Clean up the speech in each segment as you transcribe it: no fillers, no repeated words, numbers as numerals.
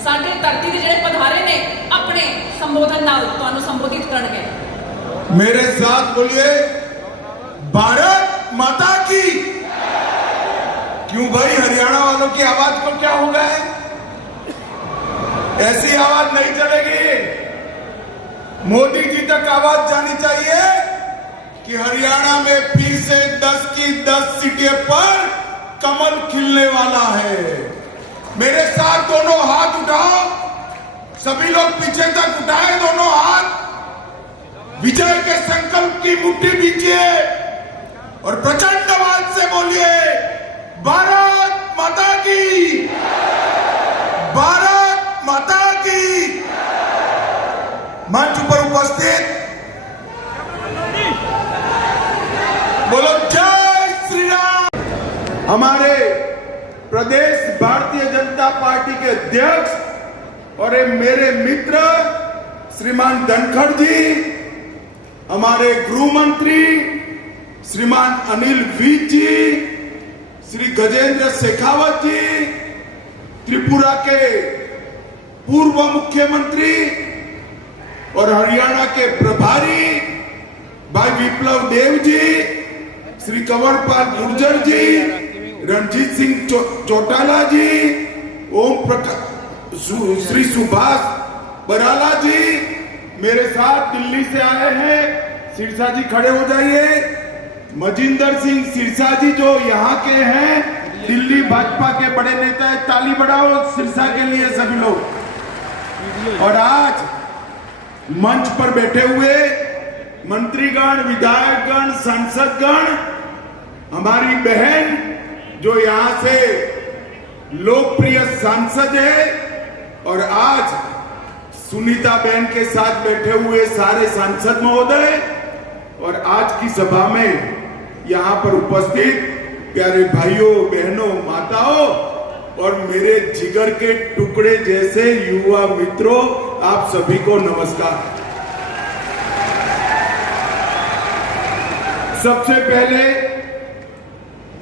साडे धरती के जिहड़े पधारे ने अपने संबोधन नाल तुहानू संबोधित करनगे। मेरे साथ बोलिए, भारत माता की। क्यों भाई, हरियाणा वालों की आवाज को क्या हो गया है? ऐसी आवाज नहीं चलेगी। मोदी जी तक आवाज जानी चाहिए कि हरियाणा में फिर से 10 की 10 सीटें पर कमल खिलने वाला है। मेरे साथ दोनों हाथ उठाओ, सभी लोग पीछे तक उठाए दोनों हाथ, विजय के संकल्प की मुट्ठी दीजिए और प्रचंड आवाज से बोलिए, भारत माता की, भारत माता की। मंच पर उपस्थित बोलो जय श्री राम। हमारे प्रदेश भारतीय जनता पार्टी के अध्यक्ष और मेरे मित्र श्रीमान धनखड़ जी, हमारे गृह मंत्री श्रीमान अनिल विज जी, श्री गजेंद्र शेखावत जी, त्रिपुरा के पूर्व मुख्यमंत्री और हरियाणा के प्रभारी भाई विप्लव देव जी, श्री कंवरपाल गुर्जर जी, रणजीत सिंह चौटाला जी, ओम प्रकाश, श्री सुभाष बराला जी, मेरे साथ दिल्ली से आए हैं, सिरसा जी खड़े हो जाइए, मजिंदर सिंह सिरसा जी जो यहाँ के हैं, दिल्ली भाजपा के बड़े नेता है, ताली बढ़ाओ सिरसा के लिए सभी लोग। और आज मंच पर बैठे हुए मंत्रीगण, विधायकगण, सांसदगण, हमारी बहन जो यहाँ से लोकप्रिय सांसद है, और आज सुनीता बहन के साथ बैठे हुए सारे सांसद महोदय, और आज की सभा में यहाँ पर उपस्थित प्यारे भाइयों, बहनों, माताओं और मेरे जिगर के टुकड़े जैसे युवा मित्रों, आप सभी को नमस्कार। सबसे पहले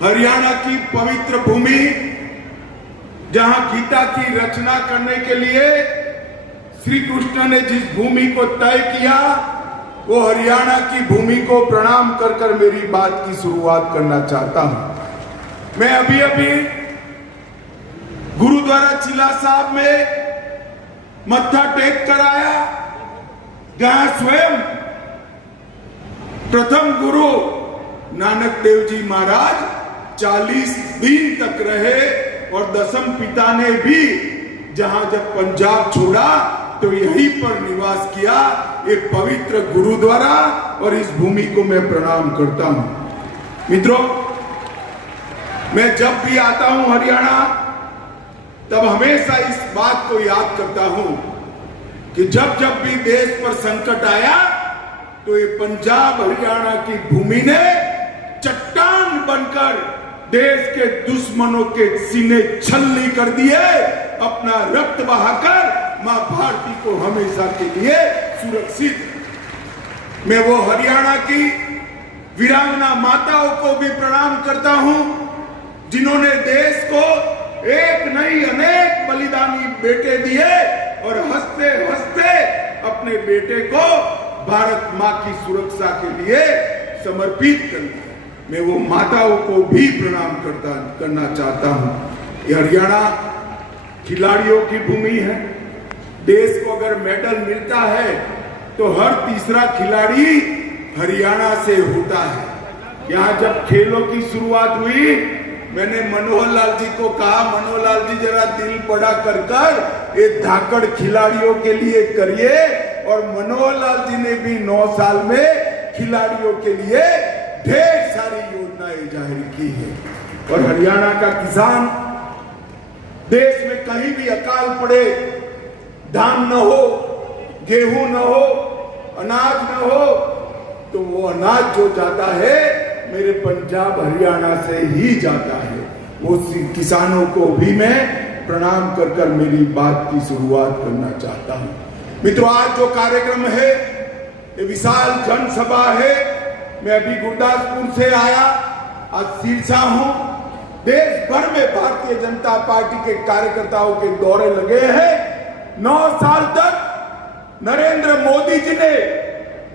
हरियाणा की पवित्र भूमि, जहां गीता की रचना करने के लिए श्री कृष्ण ने जिस भूमि को तय किया, वो हरियाणा की भूमि को प्रणाम कर कर मेरी बात की शुरुआत करना चाहता हूं। मैं अभी अभी गुरुद्वारा चिल्ला साहब में मत्था टेक कर आया, जहां स्वयं प्रथम गुरु नानक देव जी महाराज 40 दिन तक रहे, और दसम पिता ने भी जहां जब पंजाब छोड़ा तो यहीं पर निवास किया। ये पवित्र गुरुद्वारा और इस भूमि को मैं प्रणाम करता हूं। मित्रों, मैं जब भी आता हूं हरियाणा, तब हमेशा इस बात को याद करता हूं कि जब जब भी देश पर संकट आया, तो ये पंजाब हरियाणा की भूमि ने चट्टान बनकर देश के दुश्मनों के सीने छलनी कर दिए, अपना रक्त बहाकर मां भारती को हमेशा के लिए सुरक्षित। मैं वो हरियाणा की वीरांगना माताओं को भी प्रणाम करता हूं, जिन्होंने देश को एक नहीं अनेक बलिदानी बेटे दिए और हंसते हंसते अपने बेटे को भारत मां की सुरक्षा के लिए समर्पित कर दिया। मैं वो माताओं को भी प्रणाम करना चाहता हूं। ये हरियाणा खिलाड़ियों की भूमि है। देश को अगर मेडल मिलता है तो हर तीसरा खिलाड़ी हरियाणा से होता है। यहाँ जब खेलों की शुरुआत हुई, मैंने मनोहर लाल जी को कहा, मनोहर लाल जी जरा दिल बड़ा कर ये धाकड़ खिलाड़ियों के लिए करिए, और मनोहर लाल जी ने भी 9 साल में खिलाड़ियों के लिए ढेर सारी योजनाएं जाहिर की है। और हरियाणा का किसान, देश में कहीं भी अकाल पड़े, धान न हो, गेहूं न हो, अनाज न हो, तो वो अनाज जो जाता है मेरे पंजाब हरियाणा से ही जाता है। वो किसानों को भी मैं प्रणाम कर कर मेरी बात की शुरुआत करना चाहता हूं। मित्रों, आज जो कार्यक्रम है ये विशाल जनसभा है। मैं अभी गुरदासपुर से आया, आज सिरसा हूं। देश भर में भारतीय जनता पार्टी के कार्यकर्ताओं के दौरे लगे हैं। 9 साल तक नरेंद्र मोदी जी ने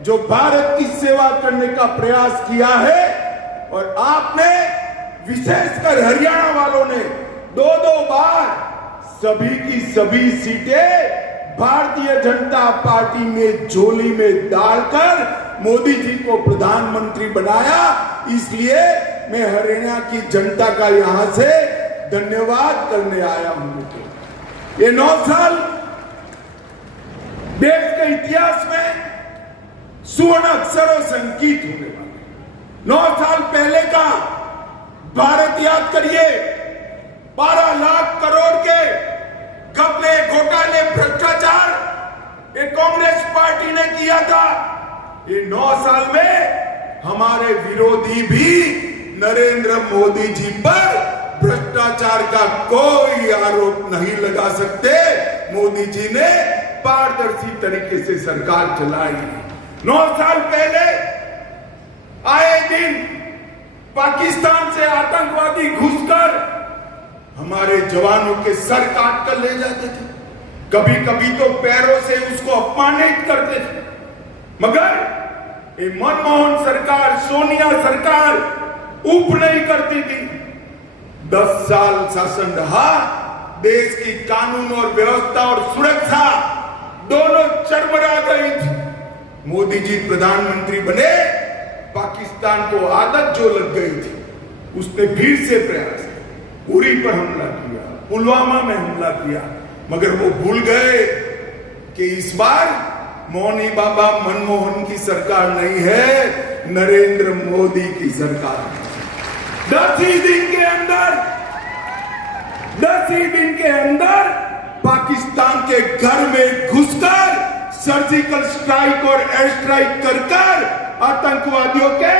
जो भारत की सेवा करने का प्रयास किया है, और आपने विशेषकर हरियाणा वालों ने 2-2 बार सभी की सभी सीटें भारतीय जनता पार्टी में झोली में डालकर मोदी जी को प्रधानमंत्री बनाया। इसलिए मैं हरियाणा की जनता का यहां से धन्यवाद करने आया हूं। ये 9 साल देश के इतिहास में सुवर्ण अक्षरों से अंकित होने वाले। 9 साल पहले का भारत याद करिए। 12 लाख करोड़ के घपले, घोटाले, भ्रष्टाचार ये कांग्रेस पार्टी ने किया था। ये 9 साल में हमारे विरोधी भी नरेंद्र मोदी जी पर भ्रष्टाचार का कोई आरोप नहीं लगा सकते। मोदी जी ने पारदर्शी तरीके से सरकार चलाई। 9 साल पहले आए दिन पाकिस्तान से आतंकवादी घुसकर हमारे जवानों के सर काट कर ले जाते थे। कभी कभी तो पैरों से उसको अपमानित करते थे। मगर ये मनमोहन सरकार, सोनिया सरकार ऊप नहीं करती थी। 10 साल शासन रहा। देश की कानून और व्यवस्था और सुरक्षा दोनों चरमरा गई थी। मोदी जी प्रधानमंत्री बने, पाकिस्तान को आदत जो लग गई थी, उसने फिर से प्रयास किया। उरी पर हमला किया, पुलवामा में हमला किया, मगर वो भूल गए कि इस बार मौनी बाबा मनमोहन की सरकार नहीं है, नरेंद्र मोदी की सरकार है। 10 ही दिन के अंदर पाकिस्तान के घर में घुसकर सर्जिकल स्ट्राइक और एयर स्ट्राइक कर आतंकवादियों के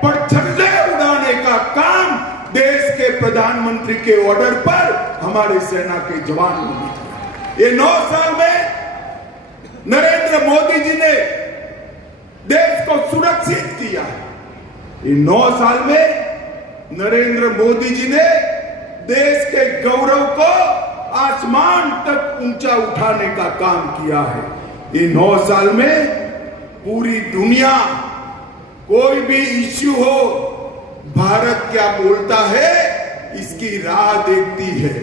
परछल्ले उड़ाने का काम देश के प्रधानमंत्री के ऑर्डर पर हमारे सेना के जवानों ने किया। ये 9 साल में नरेंद्र मोदी जी ने देश को सुरक्षित किया। ये 9 साल में नरेंद्र मोदी जी ने देश के गौरव को आसमान तक ऊंचा उठाने का काम किया है। ये 9 साल में पूरी दुनिया, कोई भी इश्यू हो, भारत क्या बोलता है इसकी राह देखती है।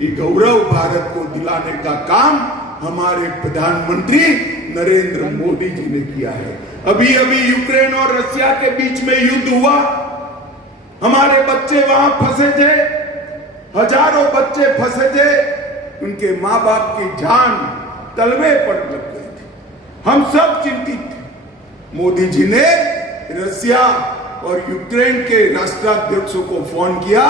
ये गौरव भारत को दिलाने का काम हमारे प्रधानमंत्री नरेंद्र मोदी जी ने किया है। अभी अभी यूक्रेन और रशिया के बीच में युद्ध हुआ। हमारे बच्चे वहां फंसे थे, हजारों बच्चे फंसे थे। उनके मां बाप की जान तलवे पर लग गई थी। हम सब चिंतित थे। मोदी जी ने रशिया और यूक्रेन के राष्ट्राध्यक्षों को फोन किया।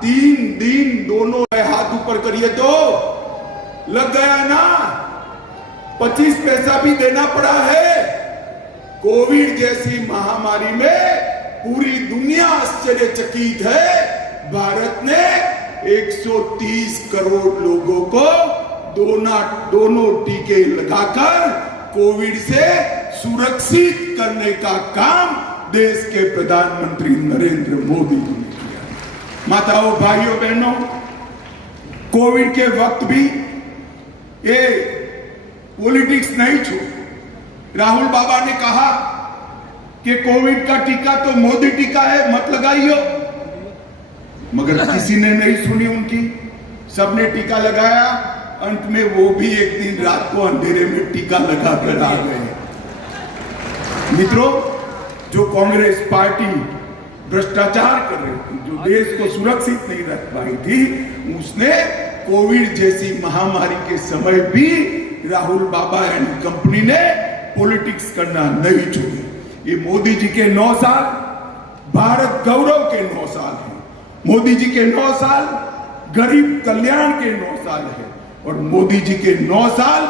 3 दिन दोनों हाथ ऊपर करिए तो लग गया ना, 25 पैसा भी देना पड़ा है। कोविड जैसी महामारी में पूरी दुनिया आश्चर्यचकित है। भारत ने 130 करोड़ लोगों को दोनों टीके लगाकर कोविड से सुरक्षित करने का काम देश के प्रधानमंत्री नरेंद्र मोदी जी ने किया। माताओं, भाइयों, बहनों, कोविड के वक्त भी ये पॉलिटिक्स नहीं छोड़ी। राहुल बाबा ने कहा कि कोविड का टीका तो मोदी टीका है, मत लगाइयो, मगर किसी ने नहीं सुनी उनकी। सबने टीका लगाया। अंत में वो भी एक दिन रात को अंधेरे में टीका लगाकर आ गए। मित्रों, जो कांग्रेस पार्टी भ्रष्टाचार कर रही थी, जो देश को सुरक्षित नहीं रख पाई थी, उसने कोविड जैसी महामारी के समय भी राहुल बाबा एंड कंपनी ने पॉलिटिक्स करना नहीं छोड़ी। ये मोदी जी के 9 साल भारत गौरव के 9 साल हैं। मोदी जी के 9 साल गरीब कल्याण के 9 साल है, और मोदी जी के 9 साल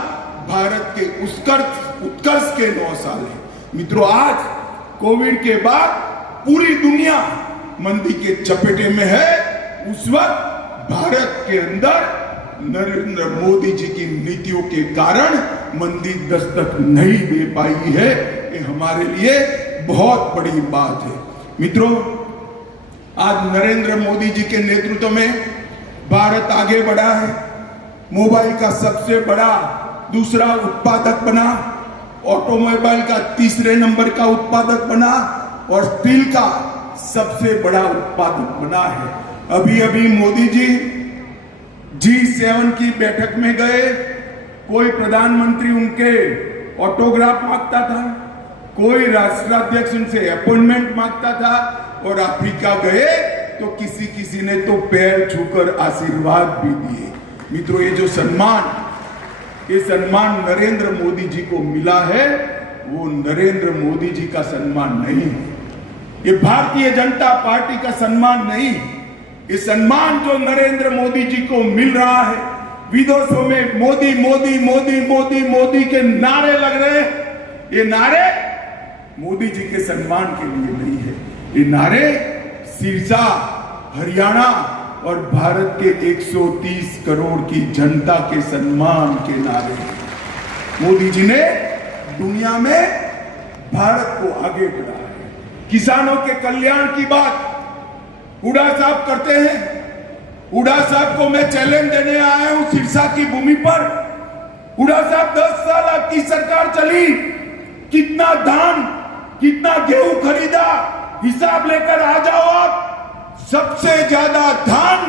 भारत के उत्कर्ष के 9 साल है। मित्रों, आज कोविड के बाद पूरी दुनिया मंदी के चपेटे में है। उस वक्त भारत के अंदर नरेंद्र मोदी जी की नीतियों के कारण मंदी दस्तक नहीं दे पाई है। ये हमारे लिए बहुत बड़ी बात है। मित्रों, आज नरेंद्र मोदी जी के नेतृत्व में भारत आगे बढ़ा है, मोबाइल का सबसे बड़ा दूसरा उत्पादक बना, ऑटोमोबाइल का तीसरे नंबर का उत्पादक बना और स्टील का सबसे बड़ा उत्पादक बना है। अभी अभी मोदी जी G7 की बैठक में गए, कोई प्रधानमंत्री उनके ऑटोग्राफ मांगता था, कोई राष्ट्राध्यक्ष उनसे अपॉइंटमेंट मांगता था, और अफ्रीका गए तो किसी ने तो पैर छूकर आशीर्वाद भी दिए। मित्रों, ये सम्मान नरेंद्र मोदी जी को मिला है, वो नरेंद्र मोदी जी का सम्मान नहीं है, ये भारतीय जनता पार्टी का सम्मान नहीं। ये सम्मान जो नरेंद्र मोदी जी को मिल रहा है, विदेशों में मोदी मोदी मोदी मोदी मोदी के नारे लग रहे हैं, ये नारे मोदी जी के सम्मान के लिए नहीं है, ये नारे सिरसा, हरियाणा और भारत के 130 करोड़ की जनता के सम्मान के नारे हैं। मोदी जी ने दुनिया में भारत को आगे बढ़ाया है। किसानों के कल्याण की बात हुड्डा साहब करते हैं। हुड्डा साहब को मैं चैलेंज देने आया हूं सिरसा की भूमि पर। हुड्डा साहब 10 साल आपकी सरकार चली, कितना धान कितना गेहूं खरीदा, हिसाब लेकर आ जाओ आप। सबसे ज्यादा धान,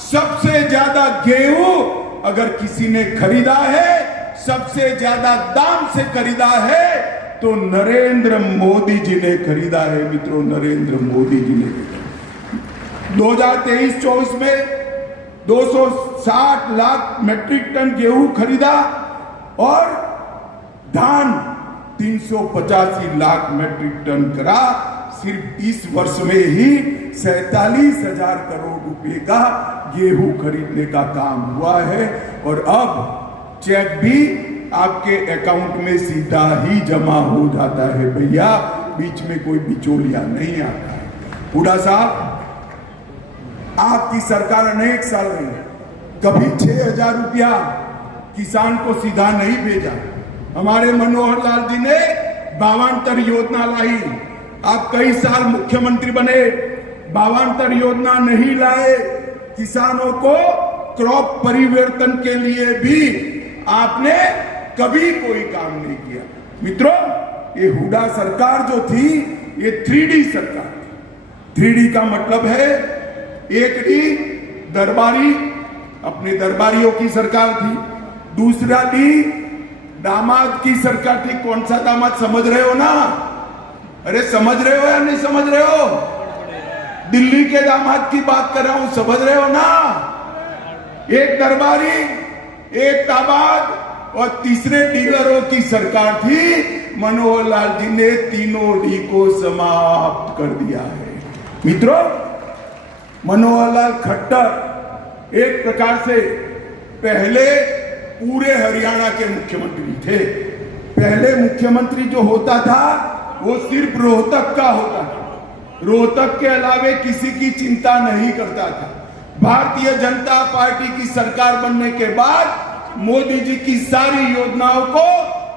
सबसे ज्यादा गेहूं अगर किसी ने खरीदा है, सबसे ज्यादा दाम से खरीदा है, तो नरेंद्र मोदी जी ने खरीदा है। मित्रों, नरेंद्र मोदी जी ने 2023-24 में 260 लाख मेट्रिक टन गेहूं खरीदा और धान 385 लाख मेट्रिक टन करा। सिर्फ इस वर्ष में ही 47,000 करोड़ रुपए का गेहूं खरीदने का काम हुआ है, और अब चेक भी आपके अकाउंट में सीधा ही जमा हो जाता है भैया, बीच में कोई बिचौलिया नहीं आता है। हुड्डा साहब, आपकी सरकार अनेक साल रही, कभी 6,000 रुपया किसान को सीधा नहीं भेजा। हमारे मनोहर लाल जी ने 52 योजना लाई, आप कई साल मुख्यमंत्री बने, 52 योजना नहीं लाए। किसानों को क्रॉप परिवर्तन के लिए भी आपने कभी कोई काम नहीं किया। मित्रों, ये हुड्डा सरकार जो थी, ये 3D सरकार थी। 3D का मतलब है, एक डी दरबारी, अपने दरबारियों की सरकार थी, दूसरा डी दामाद की सरकार थी। कौन सा दामाद, समझ रहे हो ना? अरे समझ रहे हो या नहीं समझ रहे हो? दिल्ली के दामाद की बात कर रहा हूं, समझ रहे हो ना? एक दरबारी, एक दामाद और तीसरे डीलरों की सरकार थी। मनोहर लाल जी ने तीनों डी को समाप्त कर दिया है। मित्रों, मनोहर लाल खट्टर एक प्रकार से पहले पूरे हरियाणा के मुख्यमंत्री थे। पहले मुख्यमंत्री जो होता था वो सिर्फ रोहतक का होता था, रोहतक के अलावे किसी की चिंता नहीं करता था। भारतीय जनता पार्टी की सरकार बनने के बाद मोदी जी की सारी योजनाओं को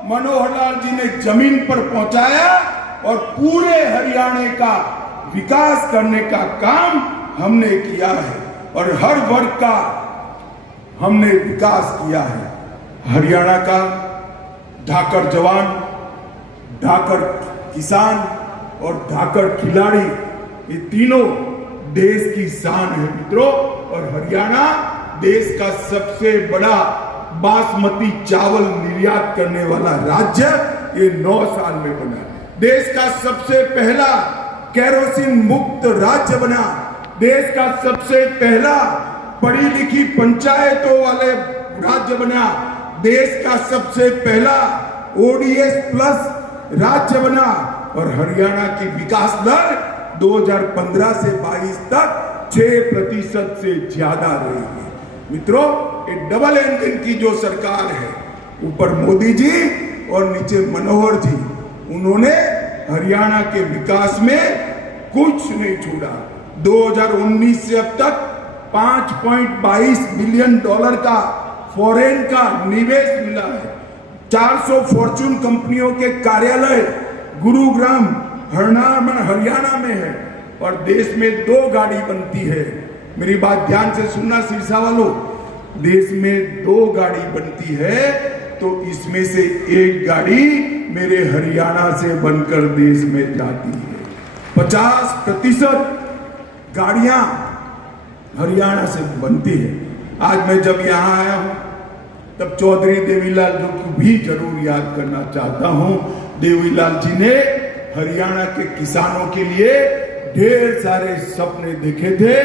मनोहर लाल जी ने जमीन पर पहुंचाया और पूरे हरियाणा का विकास करने का काम हमने किया है, और हर वर्ग का हमने विकास किया है। हरियाणा का धाकड़ जवान, धाकड़ किसान और धाकड़ खिलाड़ी, ये तीनों देश की शान है मित्रों। और हरियाणा देश का सबसे बड़ा बासमती चावल निर्यात करने वाला राज्य ये 9 साल में बना। देश का सबसे पहला केरोसिन मुक्त राज्य बना। देश का सबसे पहला पढ़ी लिखी पंचायतों वाले राज्य बना। देश का सबसे पहला ODS प्लस राज्य बना। और हरियाणा की विकास दर 2015 से 22 तक 6% से ज्यादा रही है। मित्रों, ये डबल इंजन की जो सरकार है, ऊपर मोदी जी और नीचे मनोहर जी, उन्होंने हरियाणा के विकास में कुछ नहीं छोड़ा। 2019 से अब तक $5.22 बिलियन का फॉरेन का निवेश मिला है। 400 फॉर्चून कंपनियों के कार्यालय गुरुग्राम हरियाणा में है, और देश में 2 गाड़ी बनती है। मेरी बात ध्यान से सुनना सिरसा वालों, देश में 2 गाड़ी बनती है तो इसमें से 1 गाड़ी मेरे हरियाणा से बनकर देश में जाती है। 50% गाड़ियां हरियाणा से बनती है। आज मैं जब यहां आया हूं तब चौधरी देवीलाल जी को भी जरूर याद करना चाहता हूं। देवीलाल जी ने हरियाणा के किसानों के लिए ढेर सारे सपने देखे थे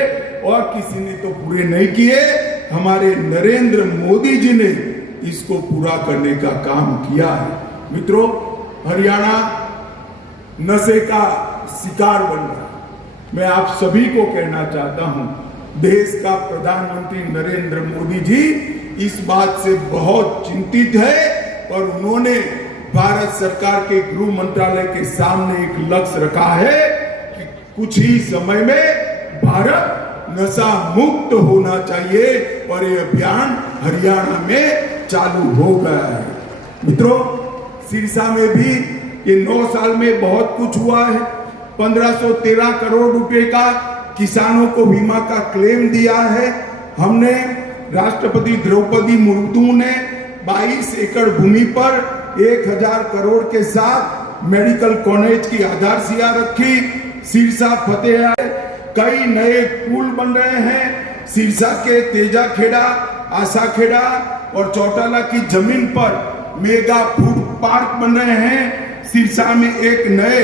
और किसी ने तो पूरे नहीं किए। हमारे नरेंद्र मोदी जी ने इसको पूरा करने का काम किया है। मित्रों, हरियाणा नशे का शिकार बन रहा है। मैं आप सभी को कहना चाहता हूं, देश का प्रधानमंत्री नरेंद्र मोदी जी इस बात से बहुत चिंतित है और उन्होंने भारत सरकार के गृह मंत्रालय के सामने एक लक्ष्य रखा है कि कुछ ही समय में भारत नशा मुक्त होना चाहिए और ये अभियान हरियाणा में चालू हो गया है। मित्रों, सिरसा में भी ये 9 साल में बहुत कुछ हुआ है। 1513 करोड़ रुपए का किसानों को बीमा का क्लेम दिया है हमने। राष्ट्रपति द्रौपदी मुर्मू ने 22 एकड़ भूमि पर 1000 करोड़ के साथ मेडिकल कॉलेज की आधारशिला रखी। सिरसा फतेह कई नए पुल बन रहे हैं। सिरसा के तेजाखेड़ा, आशाखेड़ा और चौटाला की जमीन पर मेगा फूड पार्क बन रहे हैं। सिरसा में एक नए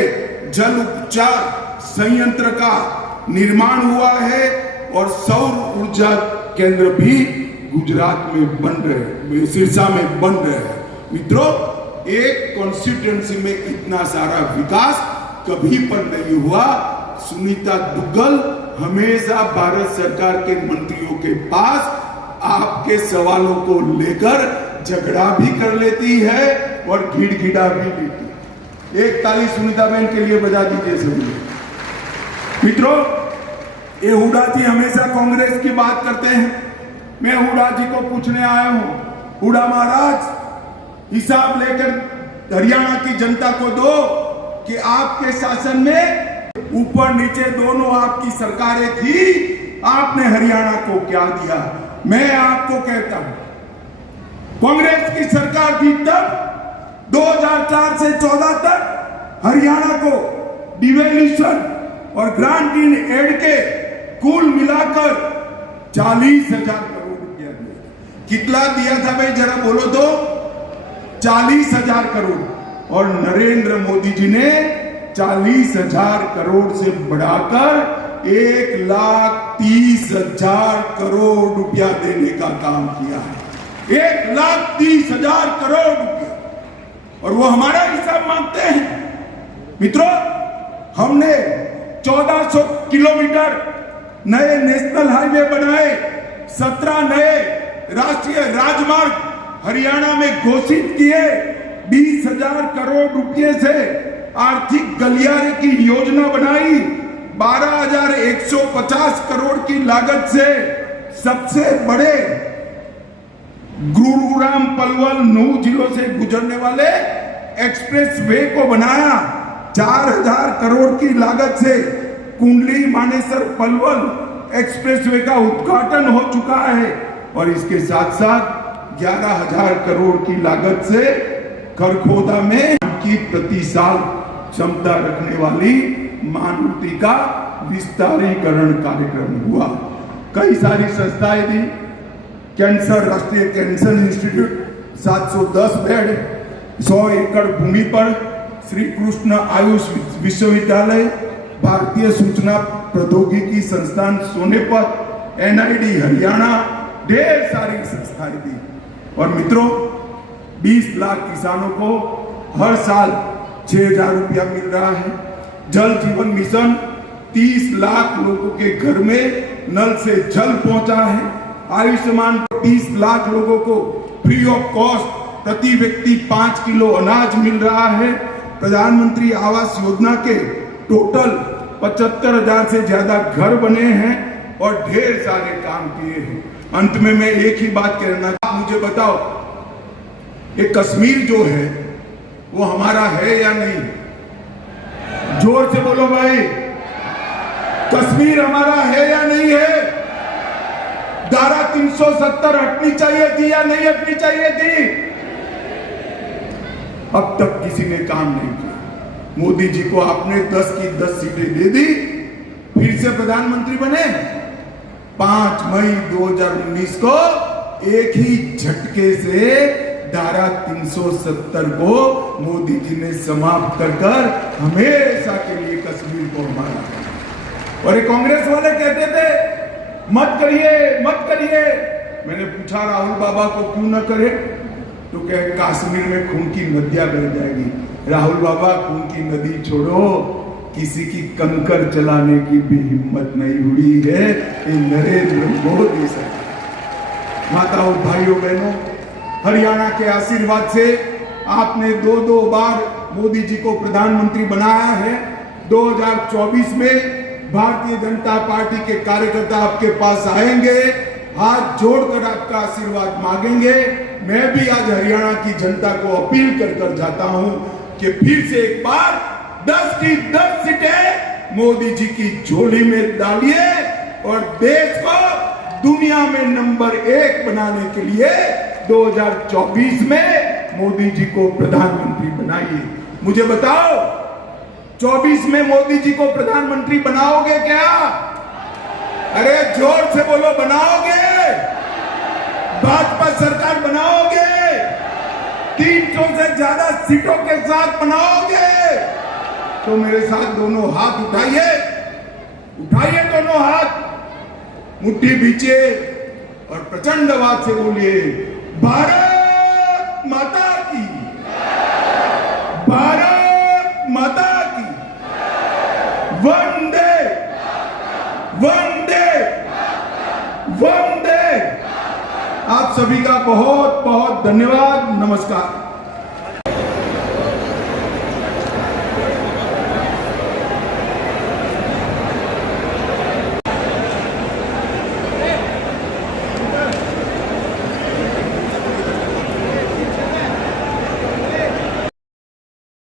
जल उपचार संयंत्र का निर्माण हुआ है और सौर ऊर्जा केंद्र भी गुजरात में बन रहे हैं, सिरसा में बन रहे हैं। मित्रों, एक कॉन्स्टिट्यूएंसी में इतना सारा विकास कभी पर नहीं हुआ। सुनीता दुग्गल हमेशा भारत सरकार के मंत्रियों के पास आपके सवालों को लेकर झगड़ा भी कर लेती है और घिड़घिड़ा भी लेती है। एक ताली सुनीता बहन के लिए बजा दीजिए सभी। मित्रों, ये हुडा जी हमेशा कांग्रेस की बात करते हैं। मैं हुडा जी को पूछने आया हूं, हुडा महाराज, हिसाब लेकर हरियाणा की जनता को दो कि आपके शासन में ऊपर नीचे दोनों आपकी सरकारें थी, आपने हरियाणा को क्या दिया। मैं आपको कहता हूं, कांग्रेस की सरकार थी तब 2004 से 14 तक हरियाणा को डिवेल्यूशन और ग्रांट इन एड के कुल मिलाकर 40,000 करोड़ रुपया दिया। कितना दिया था भाई, जरा बोलो तो। 40,000 करोड़। और नरेंद्र मोदी जी ने 40,000 करोड़ से बढ़ाकर 1,30,000 करोड़ रुपया देने का काम किया है। 1,30,000 करोड़ रुपया, और वो हमारा हिसाब मांगते हैं। मित्रों, हमने 1400 किलोमीटर नए नेशनल हाईवे बनाए, 17 नए राष्ट्रीय राजमार्ग हरियाणा में घोषित किए, 20,000 करोड़ रुपए से आर्थिक गलियारे की योजना बनाई, 12,150 करोड़ की लागत से सबसे बड़े गुरुग्राम पलवल 9 जिलों से गुजरने वाले एक्सप्रेस वे को बनाया, 4,000 करोड़ की लागत से कुंडली मानेसर पलवल एक्सप्रेसवे का उद्घाटन हो चुका है। और इसके साथ साथ 11,000 करोड़ की लागत से खरखोदा में की प्रति साल क्षमता रखने वाली मानवती का विस्तारीकरण कार्यक्रम हुआ। कई सारी संस्थाएं दी। कैंसर, राष्ट्रीय कैंसर इंस्टीट्यूट 710 बेड, 100 एकड़ भूमि पर श्री कृष्ण आयुष विश्वविद्यालय, भारतीय सूचना प्रौद्योगिकी संस्थान सोनेपत, NID हरियाणा, ढेर सारी संस्थाएं दी। और मित्रों, 20 लाख किसानों को हर साल 6,000 रुपया मिल रहा है। जल जीवन मिशन 30 लाख लोगों के घर में नल से जल पहुंचा है। आयुष्मान 30 लाख लोगों को फ्री ऑफ कॉस्ट प्रति व्यक्ति 5 किलो अनाज मिल रहा है। प्रधानमंत्री आवास योजना के टोटल 75,000 से ज्यादा घर बने हैं और ढेर सारे काम किए हैं। अंत में मैं एक ही बात कहना, आप मुझे बताओ, ये कश्मीर जो है वो हमारा है या नहीं? जोर से बोलो भाई। कश्मीर हमारा है या नहीं है? धारा 370 हटनी चाहिए थी या नहीं हटनी चाहिए थी? अब तक किसी ने काम नहीं किया। मोदी जी को आपने 10 की 10 सीटें दे दी, फिर से प्रधानमंत्री बने। 5 मई 2019 को एक ही झटके से धारा 370 को मोदी जी ने समाप्त कर हमेशा के लिए कश्मीर को हमारा। और ये कांग्रेस वाले कहते थे मत करिए मत करिए। मैंने पूछा राहुल बाबा को क्यों न करे, तो कहे कश्मीर में खून की नदियां बह जाएगी। राहुल बाबा खून की नदी छोड़ो, किसी की कंकर चलाने की भी हिम्मत नहीं हुई है ये नरेंद्र मोदी सरकार। माताओं भाइयों बहनों, हरियाणा के आशीर्वाद से आपने 2 बार मोदी जी को प्रधानमंत्री बनाया है। 2024 में भारतीय जनता पार्टी के कार्यकर्ता आपके पास आएंगे, हाथ जोड़कर आपका आशीर्वाद मांगेंगे। मैं भी आज हरियाणा की जनता को अपील कर जाता हूं कि फिर से एक बार 10 की 10 सीटें मोदी जी की झोली में डालिए और देश को दुनिया में नंबर 1 बनाने के लिए 2024 में मोदी जी को प्रधानमंत्री बनाइए। मुझे बताओ 24 में मोदी जी को प्रधानमंत्री बनाओगे क्या? अरे जोर से बोलो, बनाओगे? भाजपा सरकार बनाओगे? 300 से ज्यादा सीटों के साथ बनाओगे? तो मेरे साथ दोनों हाथ उठाइए, उठाइए दोनों हाथ, मुट्ठी बीचिए और प्रचंड आवाज से बोलिए भारत माता की, भारत माता की, वंदे वंदे वंदे। आप सभी का बहुत बहुत धन्यवाद। नमस्कार।